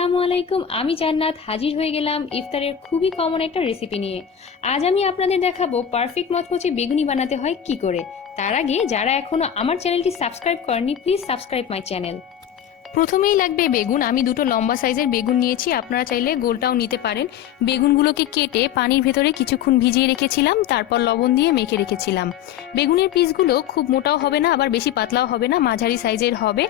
আসসালামু আলাইকুম, আমি জান্নাত হাজির হয়ে গেলাম ইফতারের খুবই কমন একটা রেসিপি নিয়ে। আজ আমি আপনাদের দেখাবো পারফেক্ট মচমচে বেগুনি বানাতে হয় কি করে। তার আগে যারা এখনো আমার চ্যানেলটি সাবস্ক্রাইব করেনি, প্লিজ সাবস্ক্রাইব মাই চ্যানেল। প্রথমেই লাগবে বেগুন। আমি দুটো লম্বা সাইজের বেগুন নিয়েছি, আপনারা চাইলে গোলটাও নিতে পারেন। বেগুনগুলোকে কেটে পানির ভেতরে কিছুক্ষণ ভিজিয়ে রেখেছিলাম, তারপর লবণ দিয়ে মেখে রেখেছিলাম। বেগুনের পিসগুলো খুব মোটাও হবে না, আবার বেশি পাতলাও হবে না, মাঝারি সাইজের হবে।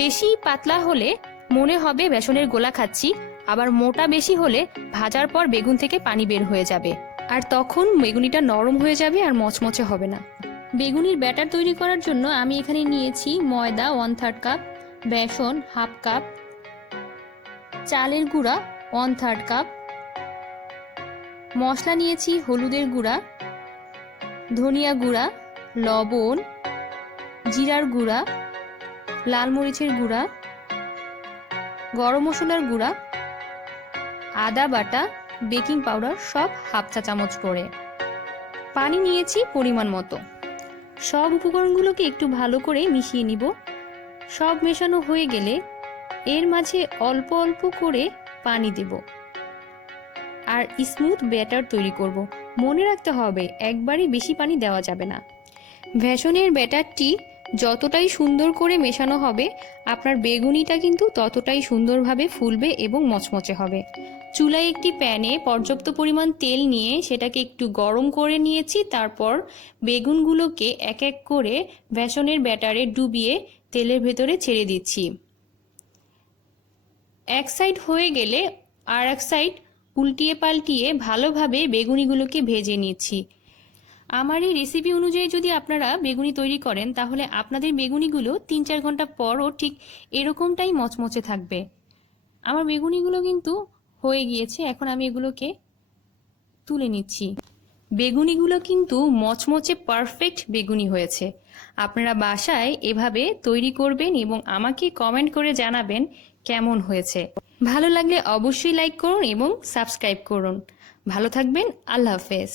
বেশি পাতলা হলে মনে হবে বেসনের গোলা খাচ্ছি, আবার মোটা বেশি হলে ভাজার পর বেগুন থেকে পানি বের হয়ে যাবে, আর তখন বেগুনিটা নরম হয়ে যাবে আর মচমচে হবে না। বেগুনির ব্যাটার তৈরি করার জন্য আমি এখানে নিয়েছি ময়দা 1/3 কাপ, বেসন 1/2 কাপ, চালের গুঁড়া 1/3 কাপ, মশলা নিয়েছি হলুদের গুঁড়া, ধনিয়া গুঁড়া, লবণ, জিরার গুঁড়া, লাল মরিচের গুঁড়া, গরম মশলার গুঁড়া, আদা বাটা, বেকিং পাউডার সব 1/2 চা চামচ করে। পানি নিয়েছি পরিমাণ মতো। সব উপকরণগুলোকে একটু ভালো করে মিশিয়ে নিব। সব মেশানো হয়ে গেলে এর মাঝে অল্প অল্প করে পানি দেব আর স্মুথ ব্যাটার তৈরি করব। মনে রাখতে হবে একবারই বেশি পানি দেওয়া যাবে না। বেসনের ব্যাটারটি যতটাই সুন্দর করে মেশানো হবে আপনার বেগুনিটা কিন্তু ততটাই সুন্দরভাবে ফুলবে এবং মচমচে হবে। চুলায় একটি প্যানে পর্যাপ্ত পরিমাণ তেল নিয়ে সেটাকে একটু গরম করে নিয়েছি, তারপর বেগুনগুলোকে এক এক করে বেসনের ব্যাটারে ডুবিয়ে তেলের ভেতরে ছেড়ে দিচ্ছি। এক সাইড হয়ে গেলে আর এক সাইড উল্টিয়ে পাল্টিয়ে ভালোভাবে বেগুনিগুলোকে ভেজে নিচ্ছি। আমার এই রেসিপি অনুযায়ী যদি আপনারা বেগুনি তৈরি করেন তাহলে আপনাদের বেগুনিগুলো 3-4 ঘন্টা পরও ঠিক এরকমটাই মচমচে থাকবে। আমার বেগুনিগুলো কিন্তু হয়ে গিয়েছে, এখন আমি এগুলোকে তুলে নিচ্ছি। বেগুনিগুলো কিন্তু মচমচে পারফেক্ট বেগুনি হয়েছে। আপনারা বাসায় এভাবে তৈরি করবেন এবং আমাকে কমেন্ট করে জানাবেন কেমন হয়েছে। ভালো লাগলে অবশ্যই লাইক করুন এবং সাবস্ক্রাইব করুন। ভালো থাকবেন। আল্লাহ হাফেজ।